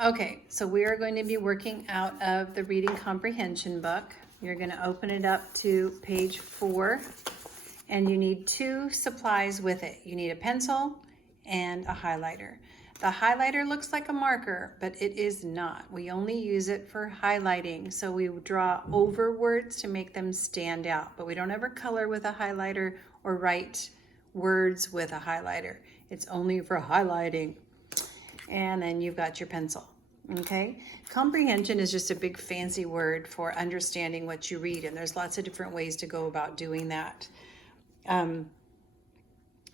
Okay, so we are going to be working out of the Reading Comprehension book. You're going to open it up to page 4, and you need 2 supplies with it. You need a pencil and a highlighter. The highlighter looks like a marker, but it is not. We only use it for highlighting, so we draw over words to make them stand out, but we don't ever color with a highlighter or write words with a highlighter. It's only for highlighting. And then you've got your pencil. Okay, comprehension is just a big fancy word for understanding what you read, and there's lots of different ways to go about doing that.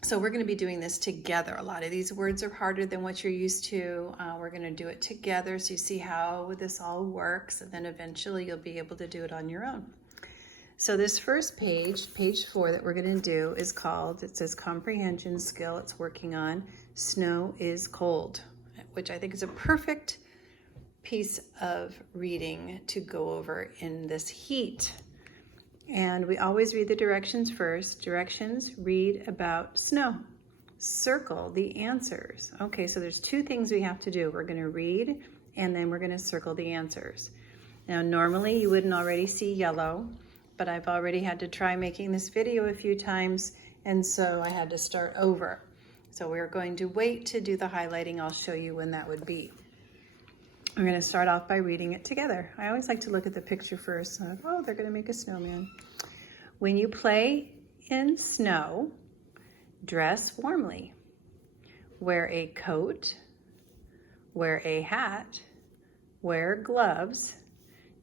So we're going to be doing this together. A lot of these words are harder than what you're used to. We're going to do it together so you see how this all works, and then eventually you'll be able to do it on your own. So this first page, page 4, that we're going to do is called, it says comprehension skill. It's working on snow is cold, which I think is a perfect piece of reading to go over in this heat. And we always read the directions first. Directions, read about snow. Circle the answers. Okay, so there's 2 things we have to do. We're going to read, and then we're going to circle the answers. Now, normally you wouldn't already see yellow, but I've already had to try making this video a few times, and so I had to start over. So we're going to wait to do the highlighting. I'll show you when that would be. We're going to start off by reading it together. I always like to look at the picture first. Oh, they're going to make a snowman. When you play in snow, dress warmly. Wear a coat. Wear a hat. Wear gloves.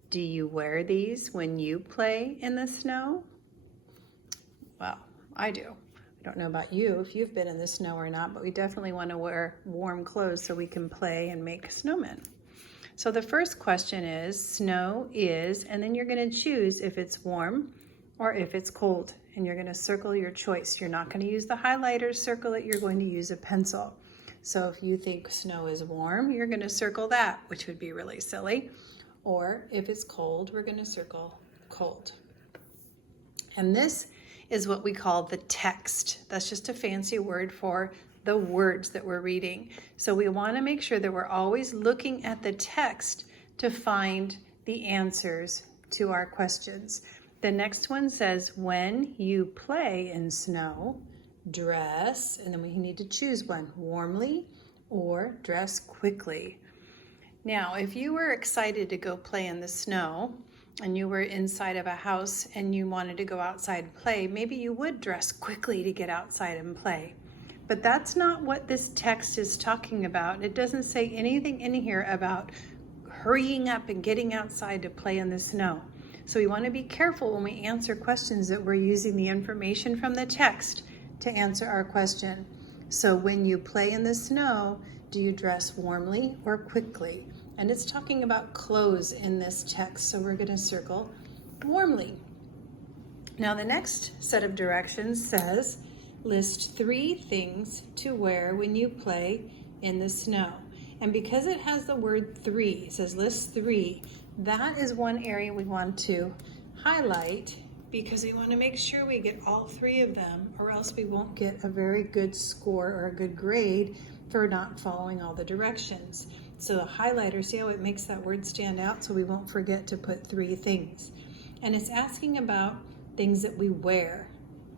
Do you wear these when you play in the snow? Well, I do. I don't know about you if you've been in the snow or not, but we definitely want to wear warm clothes so we can play and make snowmen. So the first question is, snow is, and then you're going to choose if it's warm or if it's cold, and you're going to circle your choice. You're not going to use the highlighter, circle it, you're going to use a pencil. So if you think snow is warm, you're going to circle that, which would be really silly. Or if it's cold, we're going to circle cold. And this is what we call the text. That's just a fancy word for the words that we're reading. So we want to make sure that we're always looking at the text to find the answers to our questions. The next one says, when you play in snow, dress, and then we need to choose one, warmly or dress quickly. Now, if you were excited to go play in the snow and you were inside of a house and you wanted to go outside and play, maybe you would dress quickly to get outside and play. But that's not what this text is talking about. It doesn't say anything in here about hurrying up and getting outside to play in the snow. So we want to be careful when we answer questions that we're using the information from the text to answer our question. So when you play in the snow, do you dress warmly or quickly? And it's talking about clothes in this text, so we're going to circle warmly. Now the next set of directions says, list 3 things to wear when you play in the snow. And because it has the word 3, it says list 3, that is one area we want to highlight because we want to make sure we get all 3 of them, or else we won't get a very good score or a good grade for not following all the directions. So the highlighter, see how it makes that word stand out so we won't forget to put 3 things. And it's asking about things that we wear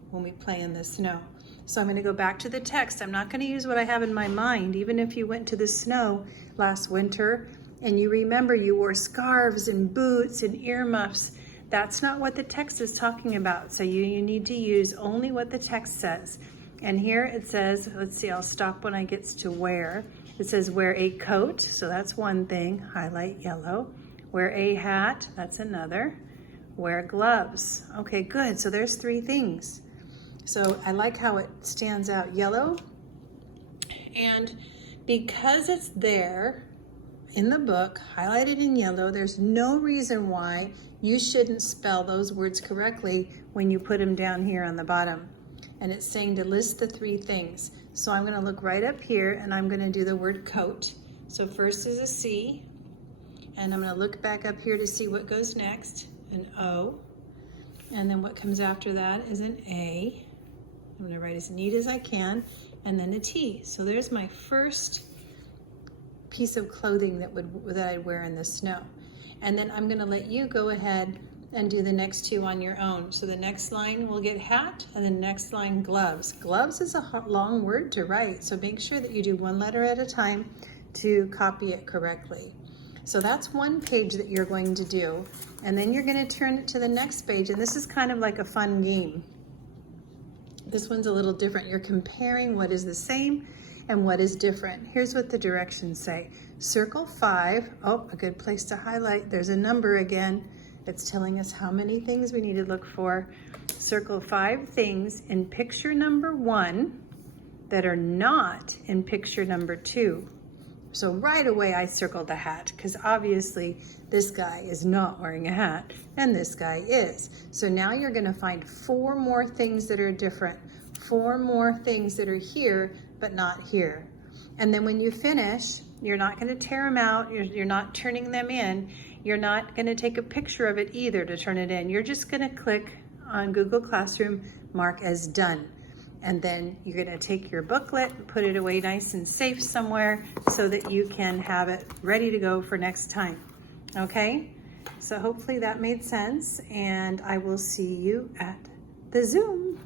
when we play in the snow. So I'm going to go back to the text. I'm not going to use what I have in my mind. Even if you went to the snow last winter and you remember you wore scarves and boots and earmuffs, that's not what the text is talking about. So you need to use only what the text says. And here it says, let's see, I'll stop when I get to wear. It says wear a coat, so that's one thing, highlight yellow. Wear a hat, that's another. Wear gloves. Okay, good, so there's 3 things. So I like how it stands out yellow. And because it's there in the book, highlighted in yellow, there's no reason why you shouldn't spell those words correctly when you put them down here on the bottom. And it's saying to list the 3 things. So I'm going to look right up here and I'm going to do the word coat. So first is a C, and I'm going to look back up here to see what goes next, an O, and then what comes after that is an A. I'm going to write as neat as I can, and then a T. So there's my first piece of clothing that I'd wear in the snow. And then I'm gonna let you go ahead and do the next two on your own. So the next line will get hat, and the next line gloves. Gloves is a long word to write, so make sure that you do one letter at a time to copy it correctly. So that's one page that you're going to do, and then you're going to turn it to the next page, and this is kind of like a fun game. This one's a little different. You're comparing what is the same and what is different. Here's what the directions say. Circle 5. Oh, a good place to highlight. There's a number again. It's telling us how many things we need to look for. Circle 5 things in picture number 1 that are not in picture number 2. So right away I circled a hat, because obviously this guy is not wearing a hat and this guy is. So now you're going to find 4 more things that are different, 4 more things that are here but not here. And then when you finish, you're not going to tear them out, you're not turning them in, you're not going to take a picture of it either to turn it in. You're just going to click on Google Classroom, mark as done. And then you're going to take your booklet and put it away nice and safe somewhere so that you can have it ready to go for next time. Okay? So hopefully that made sense, and I will see you at the Zoom.